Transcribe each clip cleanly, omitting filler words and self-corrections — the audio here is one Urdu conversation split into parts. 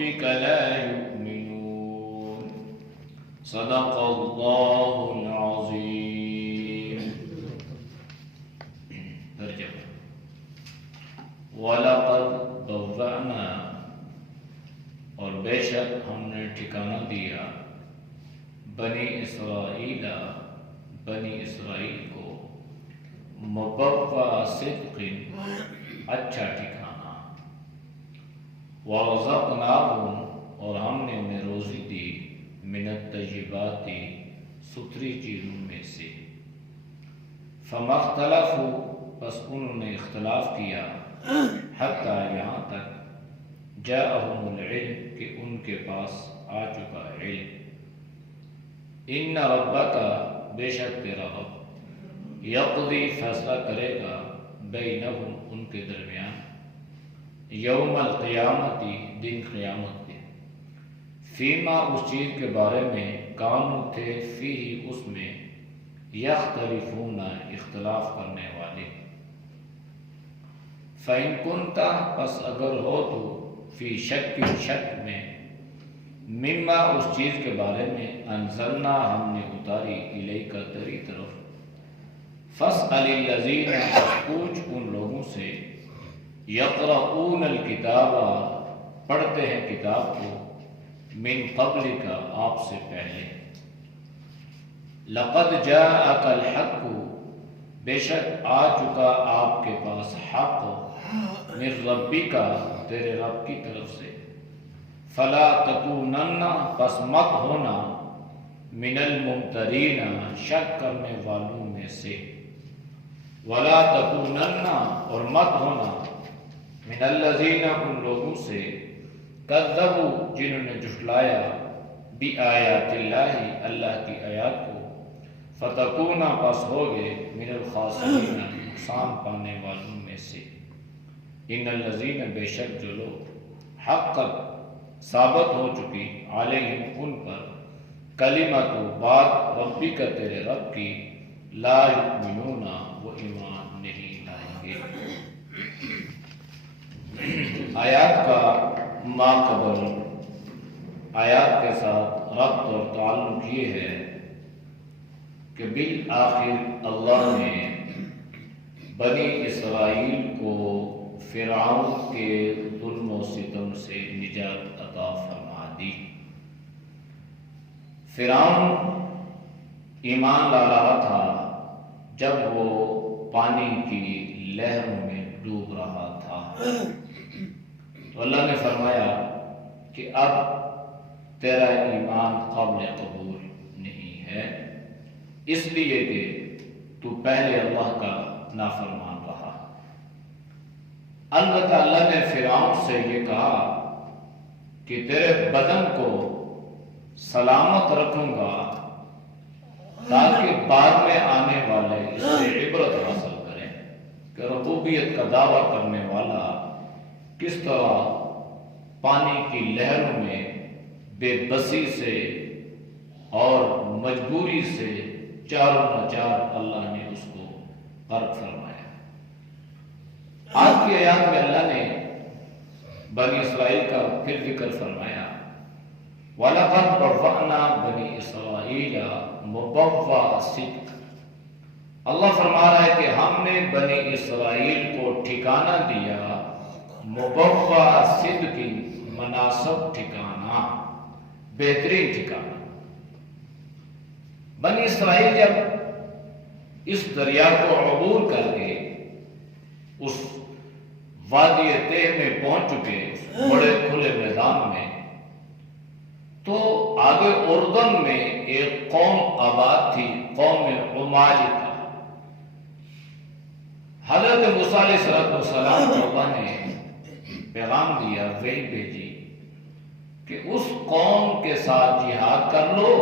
ربك لا يؤمنون صدق الله العظيم. ترجمہ وَلَقَدْ بَوَّأْنَا، اور بے شک ہم نے ٹھکانہ دیا بنی اسرائیل کو مبوّأ صدق، اچھا ٹھکانہ، وَرَزَقْنَاهُمْ، اور ہم نے انہیں روزی دی من الطیبات، ستھری چیزوں میں سے، فَمَا اخْتَلَفُوا، بس انہوں نے اختلاف کیا، حتیٰ یہاں تک جاءہم العلم، کہ ان کے پاس آ چکا علم، ان ربک، بے شک تیرا رب، یقضی، فیصلہ کرے گا، بینہم، ان کے درمیان، یوم القیامت، دن قیامت کے، فیما، اس چیز کے بارے میں، کانوا، تھے، فیہ، اس میں، یختلفون، اختلاف کرنے والے، فَإِن كُنْتَ، پس اگر ہو تو، فی شک، شک میں، مما، اس چیز کے بارے میں، انزلنا، ہم نے اتاری، الیک، تیری طرف، فاسأل الذین، پوچھ ان لوگوں سے، یقرؤون الکتاب، پڑھتے ہیں کتاب کو، من قبلک، آپ سے پہلے، لقد جاءک الحق، بے شک آ چکا آپ کے پاس حق، من ربک، تیرے رب کی طرف سے، فلا تکونن، پس مت ہونا، من الممترین، شک کرنے والوں میں سے، ولا تکونن، اور مت ہونا، من الذین، ان لوگوں سے، کذبوا، جنہوں نے جھٹلایا، بآیات اللہ، اللہ کی آیات کو، فتکونا، پس ہوگے، من الخاسرین، نقصان پانے والوں میں سے، ان الذین، بے شک جو لوگ، حقت، ثابت ہو چکی، علیہم، ان پر، کلمت، بات، ربک، تیرے رب کی، لا یؤمنون، وہ ایمان نہیں لائیں گے۔ آیات کا ما قبل آیات کے ساتھ ربط اور تعلق یہ ہے کہ بالآخر اللہ نے بنی اسرائیل کو فرعون کے ظلم و ستم سے نجات عطا فرما دی۔ فرعون ایمان لا رہا تھا جب وہ پانی کی لہروں میں ڈوب رہا تھا، تو اللہ نے فرمایا کہ اب تیرا ایمان قابل قبول نہیں ہے، اس لیے کہ تو پہلے اللہ کا نافرمان رہا۔ البتہ اللہ نے فرعون سے یہ کہا کہ تیرے بدن کو سلامت رکھوں گا تاکہ بعد میں آنے والے اس سے عبرت حاصل کریں کہ ربوبیت کا دعویٰ کرنے والا کس طرح پانی کی لہروں میں بے بسی سے اور مجبوری سے چاروں ناچار اللہ نے اس کو غرق فرمایا۔ آج کی آیات میں اللہ نے بنی اسرائیل کا پھر ذکر فرمایا، وَلَقَدْ بَوَّأْنَا بَنِي إِسْرَائِيلَ مُبَوَّأَ صِدْقٍ، اللہ فرما رہا ہے کہ ہم نے بنی اسرائیل کو ٹھکانہ دیا، مبوّأ صدق، مناسب ٹھکانہ، بہترین ٹھکانہ۔ بنی اسرائیل جب اس دریا کو عبور کر کے اس وادی طے میں پہنچ چکے، بڑے کھلے میدان میں، تو آگے اردن میں ایک قوم آباد تھی، قوم عمال تھا۔ حضرت موسیٰ علیہ السلام کو اللہ نے پیغام دیا، وحی بھیجی کہ اس قوم کے ساتھ جہاد کر لو،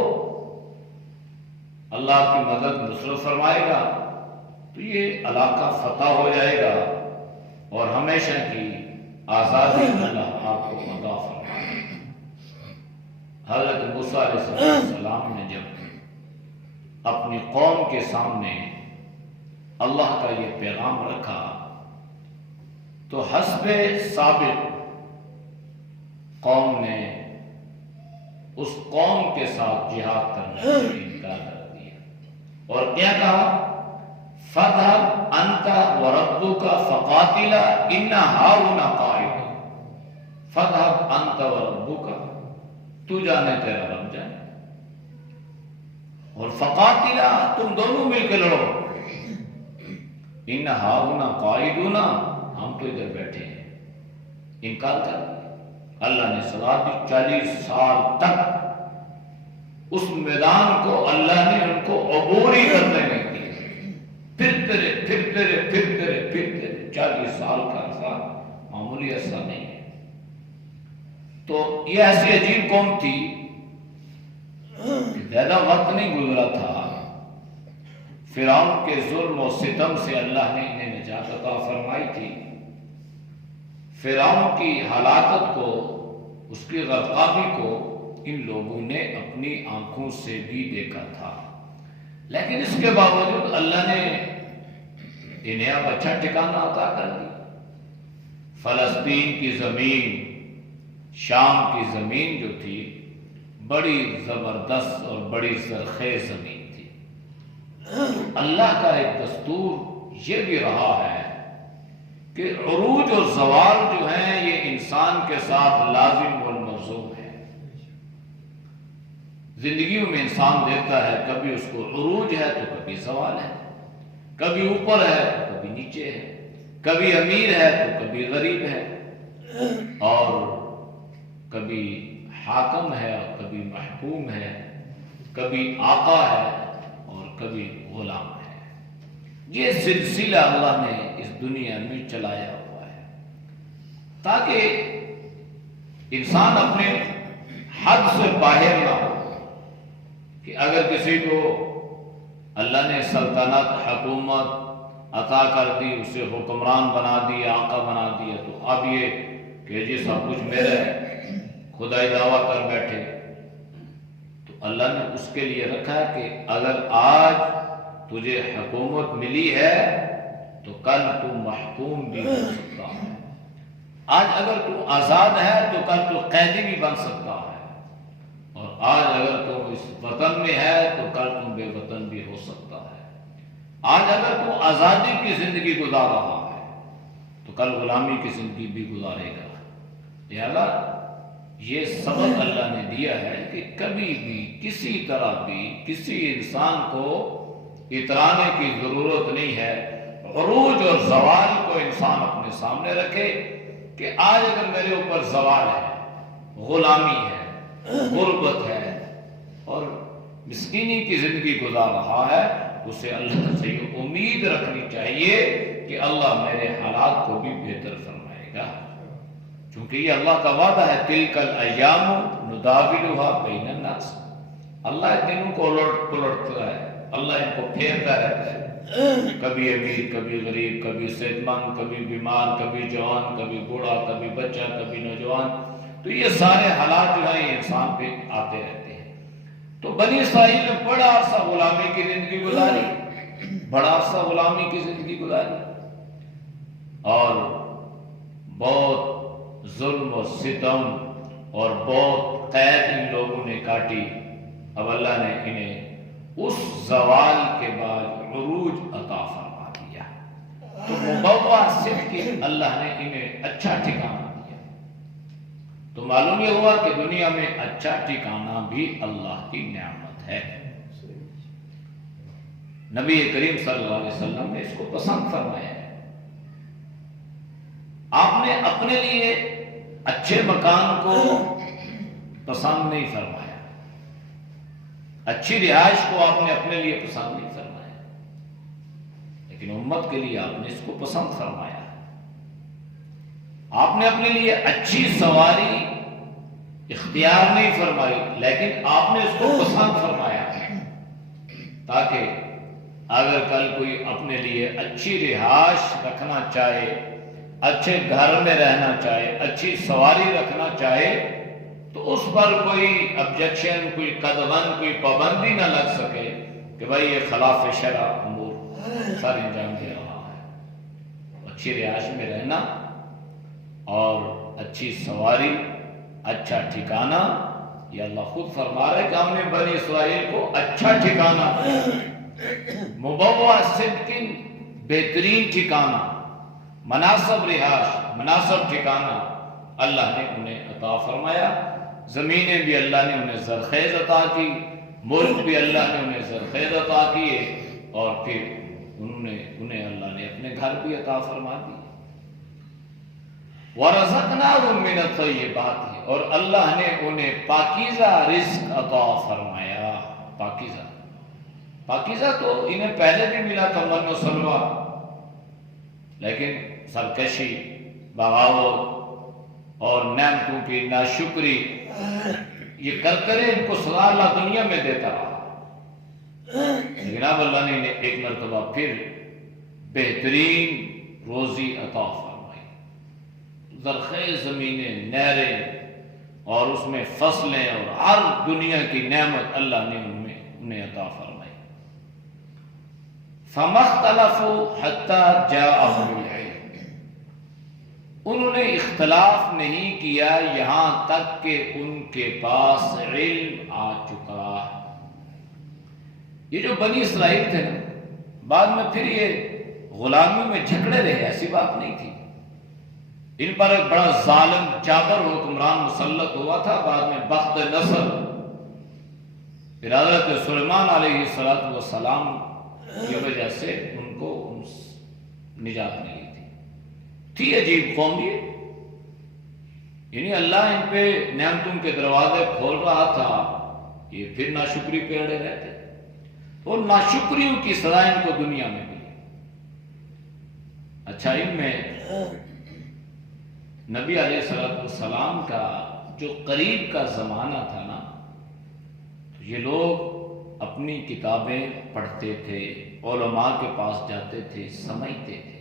اللہ کی مدد نصرت فرمائے گا تو یہ علاقہ فتح ہو جائے گا اور ہمیشہ کی آزادی اللہ آپ کو عطا فرمائے گا۔ حضرت موسیٰ علیہ السلام نے جب اپنی قوم کے سامنے اللہ کا یہ پیغام رکھا تو حسب سابق قوم نے اس قوم کے ساتھ جہاد کرنے سے انکار کر دیا اور کیا کہا؟ فَاذْهَبْ أَنْتَ وَرَبُّكَ فَقَاتِلَا إِنَّ هَاهُنَا قَاعِدُونَ فَاذْهَبْ أَنْتَ وَرَبُّكَ، تو جانے تیرا رب جانے، اور فَقَاتِلَا تم دونوں مل کے لڑو، إِنَّ هَاهُنَا قَاعِدُونَ ہم تو ادھر بیٹھے ہیں۔ انکار کر دیا۔ اللہ نے سزا دی، 40 سال تک اس میدان کو اللہ نے ان کو عبور ہی کرنے نہیں دیا، پھرتے 40 سال کا عرصہ معمولی عرصہ نہیں ہے۔ تو یہ ایسی عجیب قوم تھی کہ زیادہ وقت نہیں گزرا تھا، فرعون کے ظلم و ستم سے اللہ نے انہیں نجات عطا فرمائی تھی۔ فرعون کی ہلاکت کو، اس کی غرقابی کو ان لوگوں نے اپنی آنکھوں سے بھی دیکھا تھا، لیکن اس کے باوجود اللہ نے انہیں اب اچھا ٹھکانہ عطا کر دیا۔ فلسطین کی زمین، شام کی زمین جو تھی، بڑی زبردست اور بڑی زرخیز زمین تھی۔ اللہ کا ایک دستور یہ بھی رہا ہے کہ عروج اور زوال جو ہیں یہ انسان کے ساتھ لازم والملزوم ہے۔ زندگیوں میں انسان دیکھتا ہے، کبھی اس کو عروج ہے تو کبھی زوال ہے، کبھی اوپر ہے تو کبھی نیچے ہے، کبھی امیر ہے تو کبھی غریب ہے، اور کبھی حاکم ہے اور کبھی محکوم ہے، کبھی آقا ہے اور کبھی غلام ہے۔ یہ سلسلہ اللہ نے اس دنیا میں چلایا ہوا ہے تاکہ انسان اپنے حد سے باہر نہ ہو، کہ اگر کسی کو اللہ نے سلطنت، حکومت عطا کر دی، اسے حکمران بنا دیا، آقا بنا دیا، تو اب یہ کہ جی سب کچھ میرا ہے، خدائی دعویٰ کر بیٹھے۔ تو اللہ نے اس کے لیے رکھا ہے کہ اگر آج تجھے حکومت ملی ہے تو کل تو محکوم بھی ہو سکتا ہے، آج اگر تو آزاد ہے تو کل تو قیدی بھی بن سکتا ہے، اور آج اگر تم اس وطن میں ہے تو کل تم بے وطن بھی ہو سکتا ہے، آج اگر تم آزادی کی زندگی گزار رہا ہے تو کل غلامی کی زندگی بھی گزارے گا۔ لہذا یہ سبق اللہ نے دیا ہے کہ کبھی بھی کسی طرح بھی کسی انسان کو اترانے کی ضرورت نہیں ہے۔ عروج اور زوال کو انسان اپنے سامنے رکھے کہ آج اگر میرے اوپر زوال ہے، غلامی ہے، غربت ہے اور مسکینی کی زندگی گزار رہا ہے، اسے اللہ سے یہ امید رکھنی چاہیے کہ اللہ میرے حالات کو بھی بہتر فرمائے گا، کیونکہ یہ اللہ کا وعدہ ہے، تلک الایام نداولها بین الناس۔ اللہ دنوں کو الٹ پلٹتا ہے، اللہ ان کو پھیرتا رہتا ہے، کبھی امیر، کبھی غریب، کبھی صحت مند، کبھی بیمار، کبھی جوان، کبھی بوڑھا، کبھی بچہ، کبھی نوجوان۔ تو یہ سارے حالات جو ہیں یہ انسان پہ آتے رہتے ہیں۔ تو بنی اسرائیل نے بڑا عرصہ غلامی کی زندگی گزاری، بڑا عرصہ غلامی کی زندگی گزاری، اور بہت ظلم و ستم اور بہت قید ان لوگوں نے کاٹی۔ اب اللہ نے انہیں اس زوال کے بعد عروج عطا فرما دیا، تو مبوع صدق کی اللہ نے انہیں اچھا ٹھکانہ دیا۔ تو معلوم یہ ہوا کہ دنیا میں اچھا ٹھکانہ بھی اللہ کی نعمت ہے۔ نبی کریم صلی اللہ علیہ وسلم نے اس کو پسند فرمایا ہے۔ آپ نے اپنے لیے اچھے مکان کو پسند نہیں فرمایا، اچھی رہائش کو آپ نے اپنے لیے پسند نہیں فرمایا، لیکن امت کے لیے آپ نے اس کو پسند فرمایا۔ آپ نے اپنے لیے اچھی سواری اختیار نہیں فرمائی، لیکن آپ نے اس کو پسند فرمایا، تاکہ اگر کل کوئی اپنے لیے اچھی رہائش رکھنا چاہے، اچھے گھر میں رہنا چاہے، اچھی سواری رکھنا چاہے، تو اس پر کوئی آبجیکشن، کوئی قدغن، کوئی پابندی نہ لگ سکے کہ بھائی یہ خلاف شرع امور سر انجام دے رہا ہے۔ اچھی رہائش میں رہنا اور اچھی سواری اچھا ٹھکانہ، یہ اللہ خود فرما رہا ہے کہ ہم نے بنی اسرائیل کو اچھا ٹھکانہ، مبوع صدق، بہترین ٹھکانہ، مناسب رہائش، مناسب ٹھکانہ اللہ نے انہیں عطا فرمایا۔ زمینیں بھی اللہ نے انہیں زرخیز عطا کی، ملک بھی اللہ نے انہیں زرخیز عطا کیے، اور پھر انہیں اللہ نے اپنے گھر بھی عطا فرما دیے۔ وَرَزَقْنَاهُم مِّنَ الطَّيِّبَاتِ، اور اللہ نے انہیں پاکیزہ رزق عطا فرمایا۔ پاکیزہ تو انہیں پہلے بھی ملا تھا، من و سلوہ، لیکن سرکشی، بغاوت اور نعمتوں کی ناشکری یہ کرتے رہے، ان کو سزا اللہ دنیا میں دیتا رہا، لیکن اب اللہ نے انہیں ایک مرتبہ پھر بہترین روزی عطا فرمائی، زرخیز زمینیں، نہریں، اور اس میں فصلیں، اور ہر دنیا کی نعمت اللہ نے انہیں عطا فرمائی۔ فَمَا اخْتَلَفُوا حَتَّى جَاءَهُمُ الْعِلْمُ، انہوں نے اختلاف نہیں کیا یہاں تک کہ ان کے پاس علم آ چکا۔ یہ جو بنی اسرائیل تھے نا، بعد میں پھر یہ غلامی میں جھگڑے رہے، ایسی بات نہیں تھی۔ ان پر ایک بڑا ظالم جابر حکمران مسلط ہوا تھا، بعد میں بخت نصر، پھر حضرت سلیمان علیہ السلام کی وجہ سے ان کو نجات ملی تھی عجیب قوم یہ، یعنی اللہ ان پہ نعمتوں کے دروازے کھول رہا تھا، یہ پھر ناشکری پہ اڑے رہتے، اور ناشکریوں کی سزا ان کو دنیا میں ملی۔ اچھا، ان میں نبی علیہ السلام کا جو قریب کا زمانہ تھا نا، تو یہ لوگ اپنی کتابیں پڑھتے تھے، علماء کے پاس جاتے تھے، سمجھتے تھے،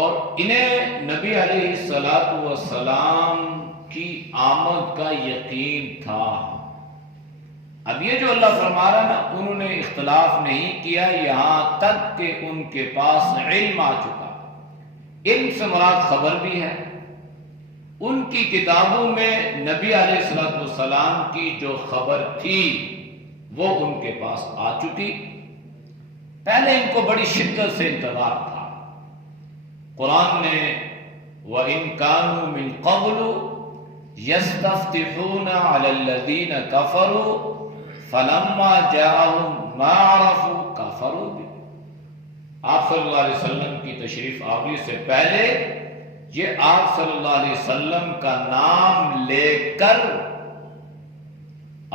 اور انہیں نبی علیہ السلام کی آمد کا یقین تھا۔ اب یہ جو اللہ فرما رہا ہے نا، انہوں نے اختلاف نہیں کیا یہاں تک کہ ان کے پاس علم آ چکا۔ علم سے مراد خبر بھی ہے، ان کی کتابوں میں نبی علیہ السلام کی جو خبر تھی وہ ان کے پاس آ چکی۔ پہلے ان کو بڑی شدت سے انتظار تھا۔ قرآن نے وَإِن كَانُوا مِن قَبْلُ يَسْتَفْتِحُونَ عَلَى الَّذِينَ كَفَرُوا فَلَمَّا جَاءَهُم مَا عَرَفُوا كَفَرُوا بِهِ۔ آپ صلی اللہ علیہ وسلم کی تشریف آوری سے پہلے یہ آپ صلی اللہ علیہ وسلم کا نام لے کر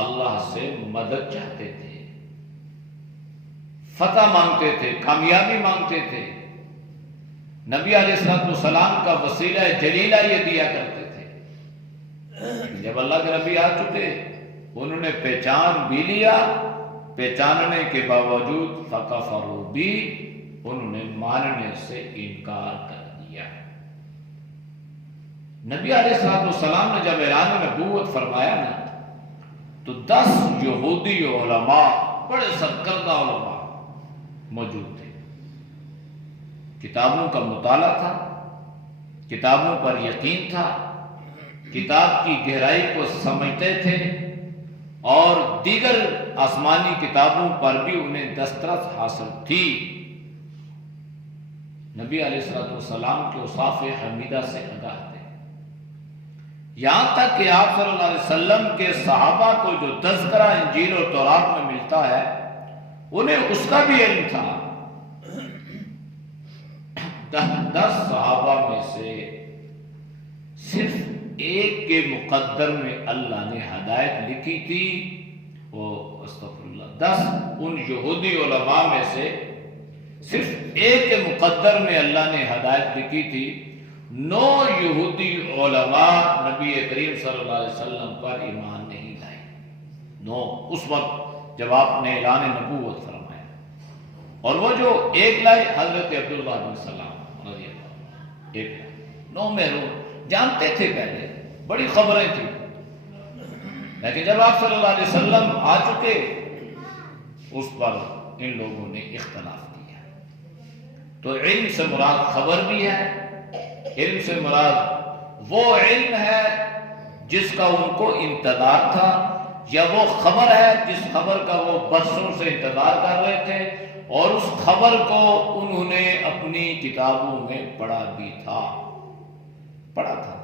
اللہ سے مدد چاہتے تھے، فتح مانگتے تھے، کامیابی مانگتے تھے، نبی علیہ السلام کا وسیلہ جلیلہ یہ دیا کرتے تھے۔ جب اللہ کے نبی آ چکے، انہوں نے پہچان بھی لیا، پہچاننے کے باوجود فَكَفَرُوا بِهِ، انہوں نے ماننے سے انکار کر دیا۔ نبی علیہ السلام نے جب اعلان نبوت فرمایا نا، تو 10 یہودی علماء، بڑے سرکردہ علماء موجود تھے، کتابوں کا مطالعہ تھا، کتابوں پر یقین تھا، کتاب کی گہرائی کو سمجھتے تھے، اور دیگر آسمانی کتابوں پر بھی انہیں دسترس حاصل تھی۔ نبی علیہ السلام کے اوصاف حمیدہ سے آگاہ تھے، یہاں تک کہ آپ صلی اللہ علیہ وسلم کے صحابہ کو جو تذکرہ انجیل اور تورات میں ملتا ہے، انہیں اس کا بھی علم تھا۔ 10 صحابہ میں سے صرف ایک کے مقدر میں اللہ نے ہدایت لکھی تھی، وہ استغفر اللہ 10 ان یہودی علماء میں سے صرف ایک کے مقدر میں اللہ نے ہدایت لکھی تھی۔ 9 یہودی علماء نبی کریم صلی اللہ علیہ وسلم پر ایمان نہیں لائے۔ 9 اس وقت جب آپ نے اعلان نبوت فرمایا، اور وہ جو ایک لائے حضرت عبداللہ بن سلام رضی اللہ، ایک 9 میں جانتے تھے، پہلے بڑی خبریں تھیں، لیکن جب آپ صلی اللہ علیہ وسلم آ چکے، اس پر ان لوگوں نے اختلاف کیا۔ تو علم سے مراد خبر بھی ہے، علم سے مراد وہ علم ہے جس کا ان کو انتظار تھا، یا وہ خبر ہے جس خبر کا وہ برسوں سے انتظار کر رہے تھے، اور اس خبر کو انہوں نے اپنی کتابوں میں پڑھا بھی تھا، پڑھا تھا۔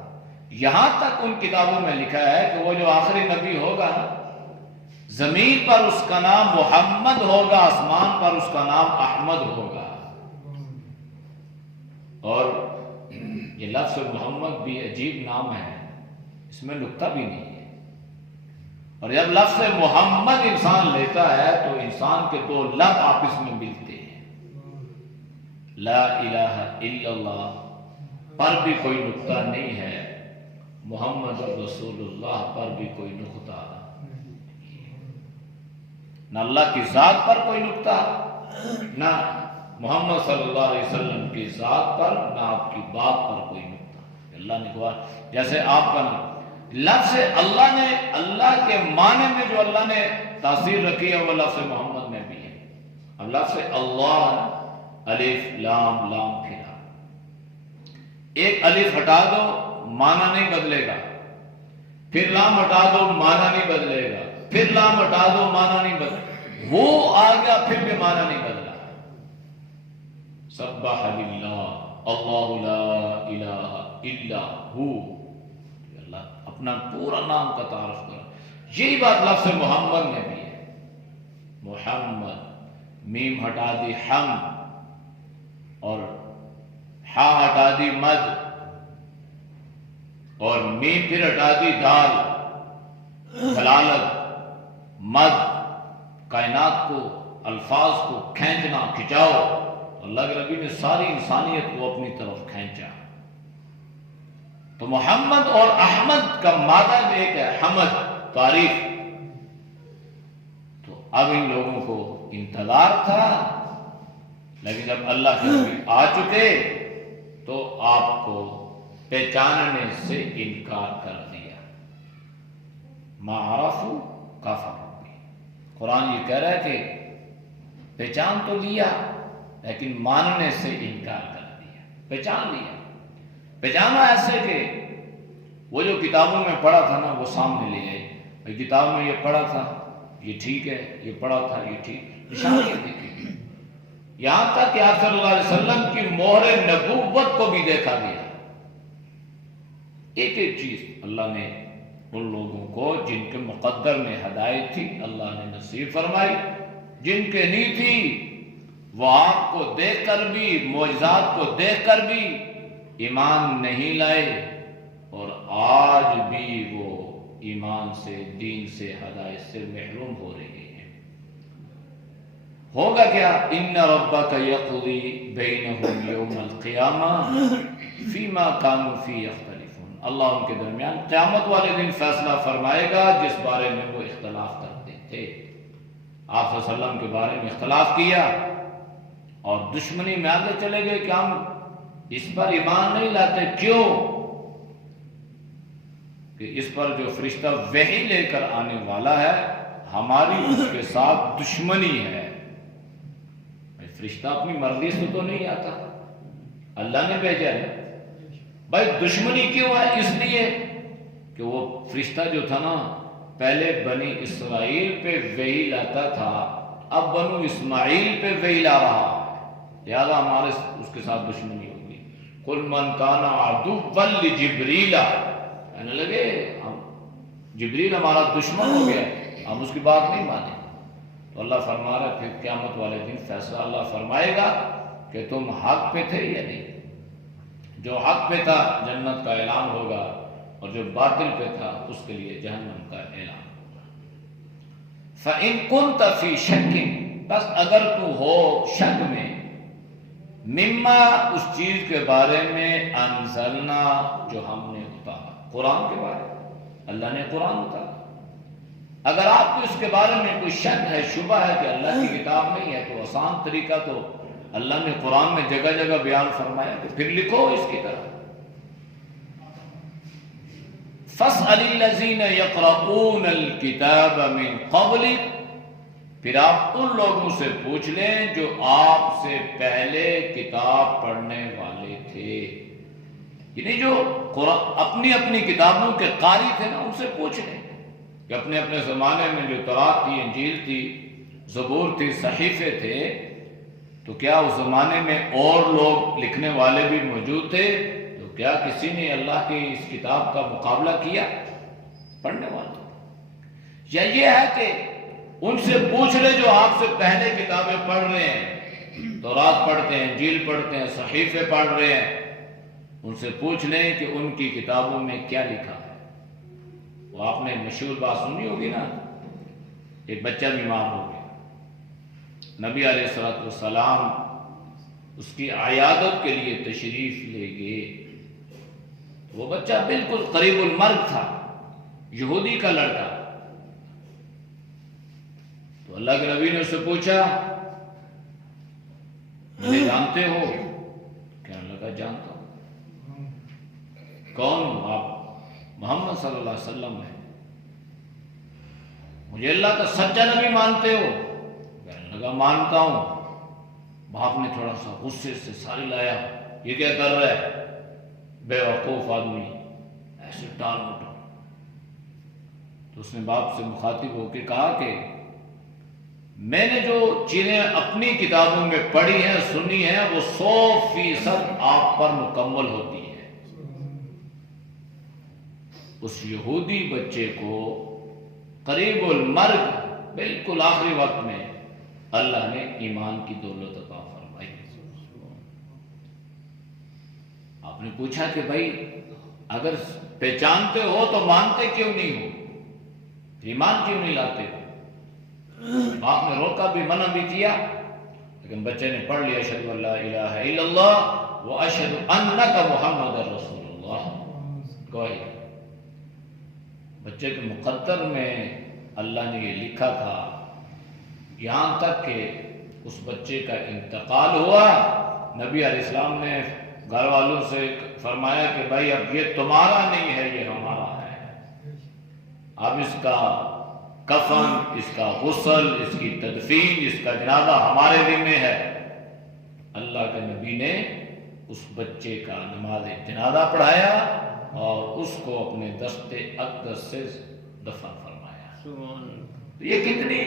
یہاں تک ان کتابوں میں لکھا ہے کہ وہ جو آخری نبی ہوگا، زمین پر اس کا نام محمد ہوگا، آسمان پر اس کا نام احمد ہوگا۔ اور یہ لفظ محمد بھی عجیب نام ہے، اس میں نکتہ بھی نہیں ہے۔ اور جب لفظ محمد انسان لیتا ہے تو انسان کے دو لب آپس میں ملتے ہیں۔ لا الہ الا اللہ پر بھی کوئی نکتہ نہیں ہے، محمد رسول اللہ پر بھی کوئی نکتہ، نہ اللہ کی ذات پر کوئی نکتہ، نہ محمد صلی اللہ علیہ وسلم کی ذات پر، نہ آپ کی بات پر کوئی نکتہ۔ اللہ نے کہا جیسے آپ کا نام لفظ اللہ نے، اللہ کے معنی میں جو اللہ نے تاثیر رکھی ہے وہ لفظ محمد میں بھی ہے۔ اب لفظ اللہ، الف لام لام پھرا، ایک الف ہٹا دو معنی نہیں بدلے گا، پھر لام ہٹا دو معنی نہیں بدلے گا، پھر لام ہٹا دو معنی نہیں بدلے گا، وہ آ گیا پھر بھی معنی نہیں بدلا۔ سبح للہ اللہ لا الہ الا ہو، اللہ اپنا پورا نام کا تعارف کرا۔ یہی بات لفظ محمد میں بھی ہے۔ محمد، میم ہٹا دی ہم، اور ہا ہٹا دی مد، اور میم پھر ہٹا دی دال، دلالت، مد کائنات کو، الفاظ کو کھینچنا، کھچاؤ۔ اللہ کے نبی نے ساری انسانیت کو اپنی طرف کھینچا۔ تو محمد اور احمد کا مادہ بھی ایک ہے، حمد، تعریف۔ تو اب ان لوگوں کو انتظار تھا، لیکن جب اللہ کے نبی آ چکے تو آپ کو پہچاننے سے انکار کر دیا۔ ما عرفوا کفروا بہ۔ قرآن یہ کہہ رہا ہے کہ پہچان تو لیا لیکن ماننے سے انکار کر دیا۔ پہچان لیا، پہچانا ایسے کہ وہ جو کتابوں میں پڑھا تھا نا وہ سامنے لے آئے، بھائی کتاب میں یہ پڑھا تھا، یہ ٹھیک ہے، یہ پڑھا تھا، یہ ٹھیک، نشانیاں دیکھی۔ یہاں تک کہ آپ صلی اللہ علیہ وسلم کی مہر نبوت کو بھی دیکھا گیا۔ ایک ایک چیز اللہ نے ان لوگوں کو جن کے مقدر میں ہدایت تھی اللہ نے نصیب فرمائی، جن کے نہیں تھی وہ آپ کو دیکھ کر بھی، معجزات کو دیکھ کر بھی ایمان نہیں لائے، اور آج بھی وہ ایمان سے، دین سے، ہدایت سے محروم ہو رہے ہیں۔ ہوگا کیا؟ ان ربک یقضی بینہم یوم القیامہ فیما کانوا فیہ یختلفون۔ اللہ ان کے درمیان قیامت والے دن فیصلہ فرمائے گا جس بارے میں وہ اختلاف کرتے تھے۔ آپ صلی اللہ علیہ وسلم کے بارے میں اختلاف کیا اور دشمنی میں آگے چلے گئے کہ ہم اس پر ایمان نہیں لاتے۔ کیوں؟ کہ اس پر جو فرشتہ وحی لے کر آنے والا ہے ہماری اس کے ساتھ دشمنی ہے۔ فرشتہ اپنی مرضی سے تو نہیں آتا، اللہ نے بھیجا ہے۔ بھائی دشمنی کیوں ہے؟ اس لیے کہ وہ فرشتہ جو تھا نا پہلے بنی اسرائیل پہ وحی لاتا تھا، اب بنو اسماعیل پہ وحی لا رہا ہے، لہذا ہمارے اس کے ساتھ دشمنی ہوگی۔ قل من کان عدوا لجبریل، کہنے لگے ہم جبریل ہمارا دشمن ہو گیا، ہم اس کی بات نہیں مانیں۔ تو اللہ فرما رہا ہے پھر قیامت والے دن فیصلہ اللہ فرمائے گا کہ تم حق پہ تھے یا نہیں۔ جو حق پہ تھا جنت کا اعلان ہوگا، اور جو باطل پہ تھا اس کے لیے جہنم کا اعلان ہوگا۔ فَإِن كُنْتَ فِي شَكٍ، بس اگر تو ہو شک میں، مما اس چیز کے بارے میں انزلنا جو ہم نے اتارا، قرآن کے بارے میں اللہ نے قرآن اتارا، اگر آپ کو اس کے بارے میں کوئی شک ہے، شبہ ہے کہ اللہ کی کتاب نہیں ہے، تو آسان طریقہ تو اللہ نے قرآن میں جگہ جگہ بیان فرمایا کہ پھر لکھو اس کی طرح۔ فَاسْأَلِ الَّذِينَ يَقْرَؤُونَ الْكِتَابَ مِنْ قَبْلِكَ، پھر آپ ان لوگوں سے پوچھ لیں جو آپ سے پہلے کتاب پڑھنے والے تھے۔ یعنی جو اپنی اپنی کتابوں کے قاری تھے نا، ان سے پوچھ لیں کہ اپنے اپنے زمانے میں جو تورات تھی، انجیل تھی، زبور تھی، صحیفے تھے، تو کیا اس زمانے میں اور لوگ لکھنے والے بھی موجود تھے؟ تو کیا کسی نے اللہ کی اس کتاب کا مقابلہ کیا پڑھنے والے؟ یا یہ ہے کہ ان سے پوچھ لے جو آپ سے پہلے کتابیں پڑھ رہے ہیں، تورات پڑھتے ہیں، انجیل پڑھتے ہیں، صحیفے پڑھ رہے ہیں، ان سے پوچھ لیں کہ ان کی کتابوں میں کیا لکھا ہے۔ وہ آپ نے مشہور بات سنی ہوگی نا، ایک بچہ بیمار ہو گیا، نبی علیہ السلام اس کی عیادت کے لیے تشریف لے گئے۔ وہ بچہ بالکل قریب المرگ تھا، یہودی کا لڑکا۔ تو اللہ کے نبی نے اس سے پوچھا، مجھے جانتے ہو؟ کہنے لگا جانتا ہوں۔ کون ہو آپ؟ محمد صلی اللہ علیہ وسلم ہے۔ مجھے اللہ کا سچا نبی مانتے ہو؟ کہنے لگا مانتا ہوں۔ باپ نے تھوڑا سا غصے سے ساری لایا، یہ کیا کر رہا ہے بے وقوف آدمی، ایسے ٹال مٹال۔ تو اس نے باپ سے مخاطب ہو کے کہا کہ میں نے جو چیزیں اپنی کتابوں میں پڑھی ہیں، سنی ہیں، وہ 100% آپ پر مکمل ہوتی ہیں۔ اس یہودی بچے کو قریب المرگ، بالکل آخری وقت میں اللہ نے ایمان کی دولت عطا فرمائی۔ آپ نے پوچھا کہ بھائی اگر پہچانتے ہو تو مانتے کیوں نہیں ہو، ایمان کیوں نہیں لاتے ہو؟ باپ نے روکا بھی، منع بھی کیا، لیکن بچے نے پڑھ لیا اشہد ان لا الہ الا اللہ واشہد انک محمد رسول اللہ۔ گوئی بچے کے مقدر میں اللہ نے یہ لکھا تھا، یہاں تک کہ اس بچے کا انتقال ہوا، نبی علیہ السلام نے گھر والوں سے فرمایا کہ بھائی اب یہ تمہارا نہیں ہے، یہ ہمارا ہے، اب اس کا کفن، اس کا غسل، اس کی تدفین، اس کا جنازہ ہمارے ذمہ ہے۔ اللہ کے نبی نے اس بچے کا نماز جنازہ پڑھایا اور اس کو اپنے دست اقدس سے دفن فرمایا۔ یہ کتنی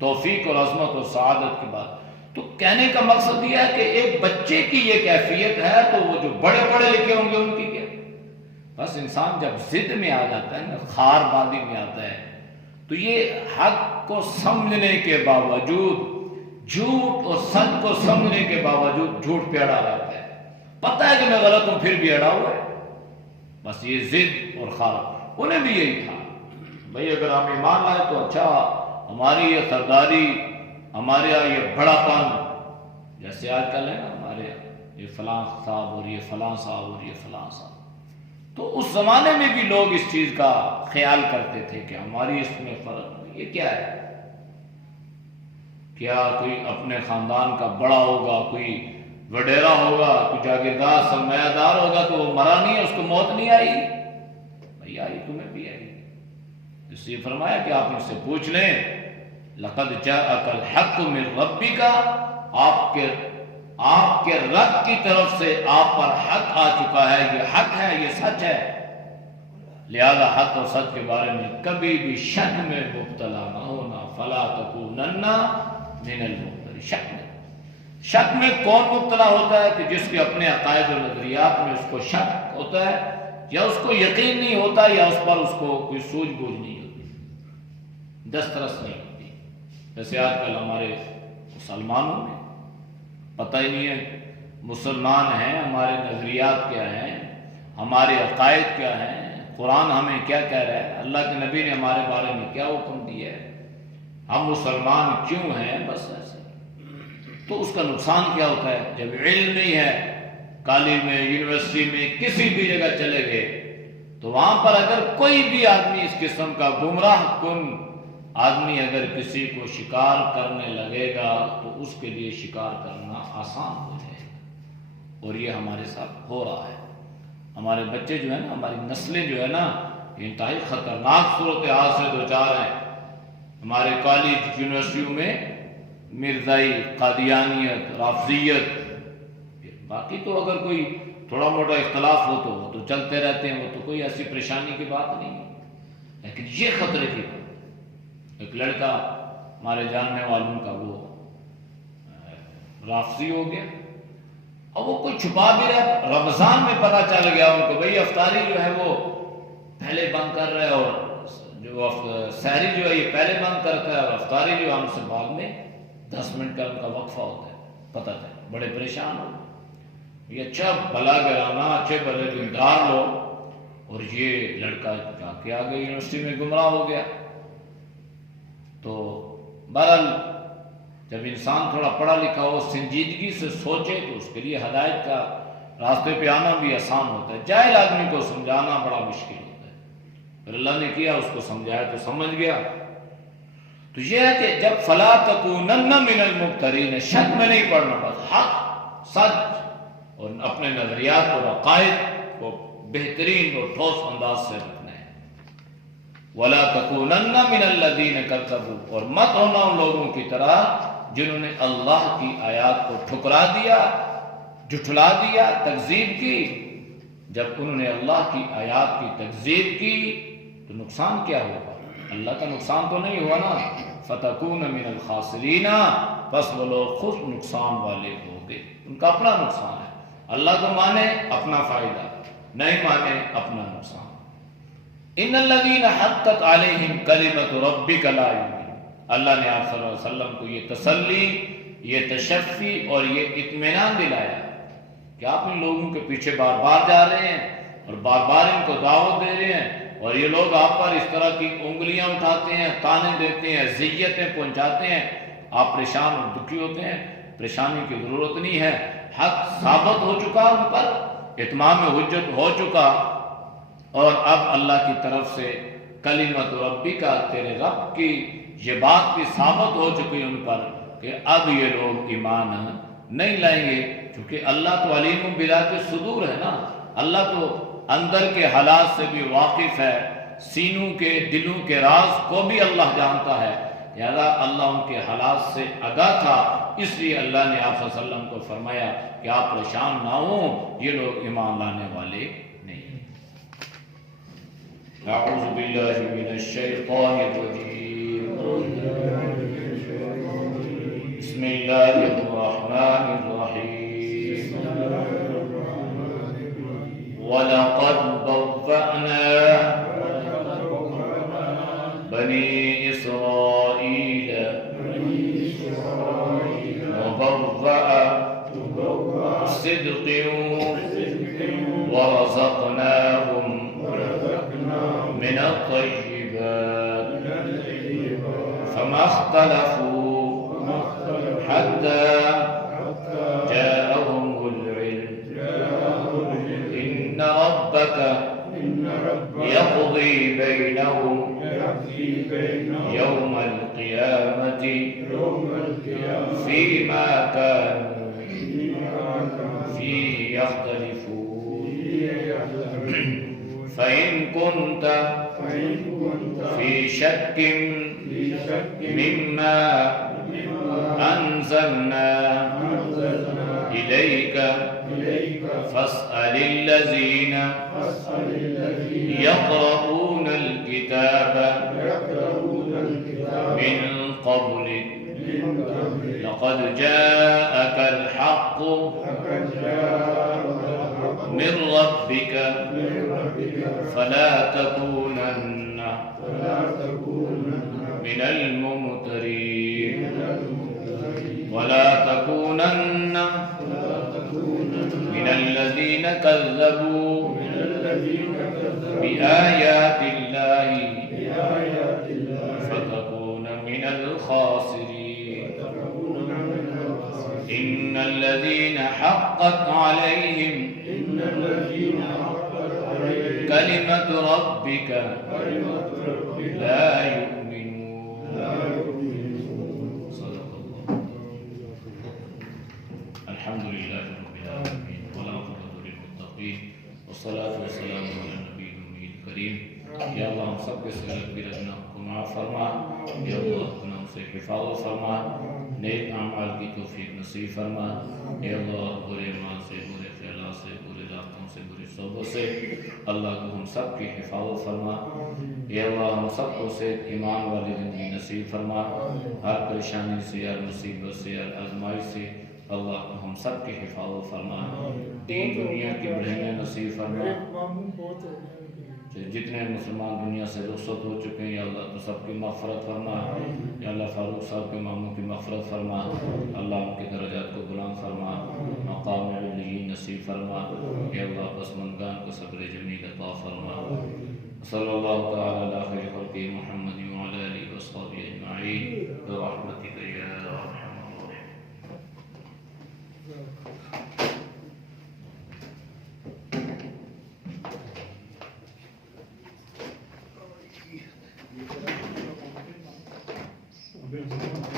توفیق اور عظمت اور سعادت کی بات۔ تو کہنے کا مقصد یہ ہے کہ ایک بچے کی یہ کیفیت ہے، تو وہ جو بڑے پڑھے لکھے ہوں گے ان کی کیا؟ بس انسان جب ضد میں آ جاتا ہے نا، خار بازی میں آتا ہے، تو یہ حق کو سمجھنے کے باوجود، جھوٹ اور سچ کو سمجھنے کے باوجود جھوٹ پہ اڑا رہتا ہے۔ پتہ ہے کہ میں غلط ہوں، پھر بھی اڑا ہوا ہے۔ بس یہ ضد اور خار، انہیں بھی یہی تھا، بھئی اگر ہم ایمان لائے تو اچھا، ہماری یہ سرداری، ہمارے یہاں یہ بڑا پن، جیسے آج کل ہے نا ہمارے یہ فلاں صاحب اور یہ فلاں صاحب اور یہ فلاں صاحب، تو اس زمانے میں بھی لوگ اس چیز کا خیال کرتے تھے کہ ہماری اس میں فرق، یہ کیا ہے؟ کیا کوئی اپنے خاندان کا بڑا ہوگا، کوئی وڈیرا ہوگا، کوئی جاگیردار سرمایہ دار ہوگا تو وہ مرا نہیں ہے، اس کو موت نہیں آئی؟ بھئی آئی، تمہیں بھی آئی۔ اس لیے فرمایا کہ آپ ان سے پوچھ لیں، لقد جاءک الحق من ربک، آپ کے رب کی طرف سے آپ پر حق آ چکا ہے، یہ حق ہے، یہ سچ ہے، لہذا حق اور سچ کے بارے میں کبھی بھی شک میں مبتلا نہ ہونا، فلا تکونن من الممترین۔ شک میں کون مبتلا ہوتا ہے؟ کہ جس کے اپنے عقائد و نظریات میں اس کو شک ہوتا ہے، یا اس کو یقین نہیں ہوتا، یا اس پر اس کو کوئی سوجھ بوجھ نہیں ہوتی، دسترس نہیں ہوتی۔ جیسے آج کل ہمارے مسلمانوں میں پتہ ہی نہیں ہے مسلمان ہیں، ہمارے نظریات کیا ہیں، ہمارے عقائد کیا ہیں، قرآن ہمیں کیا کہہ رہا ہے، اللہ کے نبی نے ہمارے بارے میں کیا حکم دیا ہے، ہم مسلمان کیوں ہیں، بس ایسے۔ تو اس کا نقصان کیا ہوتا ہے؟ جب علم نہیں ہے، کالج میں، یونیورسٹی میں، کسی بھی جگہ چلے گئے، تو وہاں پر اگر کوئی بھی آدمی اس قسم کا گمراہ کن آدمی اگر کسی کو شکار کرنے لگے گا تو اس کے لیے شکار کرنا آسان ہو جائے گا، اور یہ ہمارے ساتھ ہو رہا ہے۔ ہمارے بچے جو ہیں نا، ہماری نسلیں جو ہے نا، انتہائی خطرناک صورتحال سے دوچار ہیں۔ ہمارے کالج یونیورسٹیوں میں مرزائی، قادیانیت، رافضیت، باقی تو اگر کوئی تھوڑا موٹا اختلاف ہو تو چلتے رہتے ہیں، وہ تو کوئی ایسی پریشانی کی بات نہیں ہے، لیکن یہ خطرے کی بات، ایک لڑکا ہمارے جاننے والوں کا وہ رافضی ہو گیا، اور وہ کوئی چھپا بھی رہا، رمضان میں پتہ چل گیا ان کو بھئی افطاری جو ہے وہ پہلے بند کر رہا ہے، اور جو سحری جو ہے یہ پہلے بند کرتا ہے، اور افطاری جو ہم سے بعد میں 10 منٹ کا ان کا وقفہ ہوتا ہے، پتہ چلا، بڑے پریشان ہو، یہ اچھا بھلا گرانا اچھے بھلے دیندار لوگ، اور یہ لڑکا جا کے آگے یونیورسٹی میں گمراہ ہو گیا۔ تو بہرحال جب انسان تھوڑا پڑھا لکھا ہو، سنجیدگی سے سوچے، تو اس کے لیے ہدایت کا راستے پہ آنا بھی آسان ہوتا ہے، جاہل آدمی کو سمجھانا بڑا مشکل ہوتا ہے، پھر اللہ نے کیا اس کو سمجھایا تو سمجھ گیا۔ تو یہ ہے کہ جب فلا تکونن من الممترین، شک میں نہیں پڑھنا، بس حق سچ اور اپنے نظریات اور عقائد کو بہترین اور ٹھوس انداز سے رکھنا ہے۔ ولا تکونن من الذین کذبوا، اور مت ہونا ان لوگوں کی طرح جنہوں نے اللہ کی آیات کو ٹھکرا دیا، جھٹلا دیا، تکذیب کی۔ جب انہوں نے اللہ کی آیات کی تکذیب کی تو نقصان کیا ہوگا؟ اللہ کا نقصان تو نہیں ہوا نا، فتکون من الخاسرین، بس وہ لوگ خود نقصان والے ہو گئے، ان کا اپنا نقصان ہے۔ اللہ کو مانے اپنا فائدہ، نہیں مانے اپنا نقصان۔ ان الذین حقت علیہم کلمۃ ربک لا یؤمنون، اللہ نے آپ صلی اللہ علیہ وسلم کو یہ تسلی، یہ تشفی اور یہ اطمینان دلایا کہ آپ ان لوگوں کے پیچھے بار بار جا رہے ہیں اور بار بار ان کو دعوت دے رہے ہیں، اور یہ لوگ آپ پر اس طرح کی انگلیاں اٹھاتے ہیں، تانے دیتے ہیں، اذیتیں پہنچاتے ہیں، آپ پریشان اور دکھی ہوتے ہیں۔ پریشانی کی ضرورت نہیں ہے، حق ثابت ہو چکا، ان پر اتمام حجت ہو چکا، اور اب اللہ کی طرف سے کلمۃ ربی کا، تیرے رب کی یہ بات بھی ثابت ہو چکی ان پر کہ اب یہ لوگ ایمان نہیں لائیں گے، کیونکہ اللہ تو علیم بذات الصدور ہے نا، اللہ تو اندر کے حالات سے بھی واقف ہے، سینوں کے دلوں کے راز کو بھی اللہ جانتا ہے، لہذا اللہ ان کے حالات سے آگاہ تھا، اس لیے اللہ نے آپ صلی اللہ علیہ وسلم کو فرمایا کہ آپ پریشان نہ ہوں، یہ لوگ ایمان لانے والے نہیں۔ اعوذ باللہ من الشیطان الرجیم، بسم اللہ الرحمن الرحیم، وَلَقَدْ بَوَّأْنَا بَنِي إِسْرَائِيلَ مُبَوَّأَ صِدْقٍ وَرَزَقْنَاهُمْ مِنَ الطَّيِّبَاتِ فَمَا اخْتَلَفُوا حَتَّى جَاءَهُمُ الْعِلْمُ إِنَّ رَبَّكَ يَقْضِي بَيْنَهُمْ يَوْمَ الْقِيَامَةِ فِيمَا كَانُوا فِيهِ يَخْتَلِفُونَ فَإِن كُنتَ فِي شَكٍّ مِّمَّا أَنزَلْنَا إِلَيْكَ فَاسْأَلِ الَّذِينَ يَقْرَؤُونَ الْكِتَابَ مِنْ قَبْلِكَ لَقَدْ جَاءَكَ الْحَقُّ مِنْ رَبِّكَ فَلَا تَكُونَنَّ مِنَ الْمُمْتَرِينَ وَلَا تَكُونَنَّ مِنَ الَّذِينَ كَذَّبُوا بِآيَاتِ اللَّهِ فَتَكُونَ مِنَ الْخَاسِرِينَ إِنَّ الَّذِينَ حَقَّتْ عَلَيْهِمْ كَلِمَةُ رَبِّكَ لَا يُؤْمِنُونَ۔ صدق اللہ۔ الحمد للہ رب العالمین والعاقبۃ للمتقین والصلاۃ والسلام علی النبی الامین الکریم۔ یا اللہ ہم سب کے صغیر برہنہ کو معاف فرما، یا اللہ گناہوں سے حفاظت فرما، نیک اعمال کی توفیق نصیب فرما، یا اللہ برے اعمال سے، برے خیالات سے، برے سے بری صحبت سے اللہ کو ہم سب کی حفاظت فرما اے اللہ ہم سب کو صحت ایمان والی زندگی نصیب فرما ہر پریشانی سے ہر مصیبت سے ہر آزمائش سے اللہ کو ہم سب کی حفاظت فرما دین دنیا کی بڑھائیاں نصیب فرما جتنے مسلمان دنیا سے رخصت ہو چکے ہیں یا اللہ تو سب کی مغفرت فرما یا اللہ فاروق صاحب کے ماموں کی مغفرت فرما اللہ ان کے درجات کو بلند فرما مقام علیین نصیب فرما یا اللہ پسماندگان کو صبر جمیل عطا فرما صلی اللہ تعالی علی خیر خلق محمد وعلی آلہ وصحبہ اجمعین برحمتک یا ارحم الراحمین. Thank you.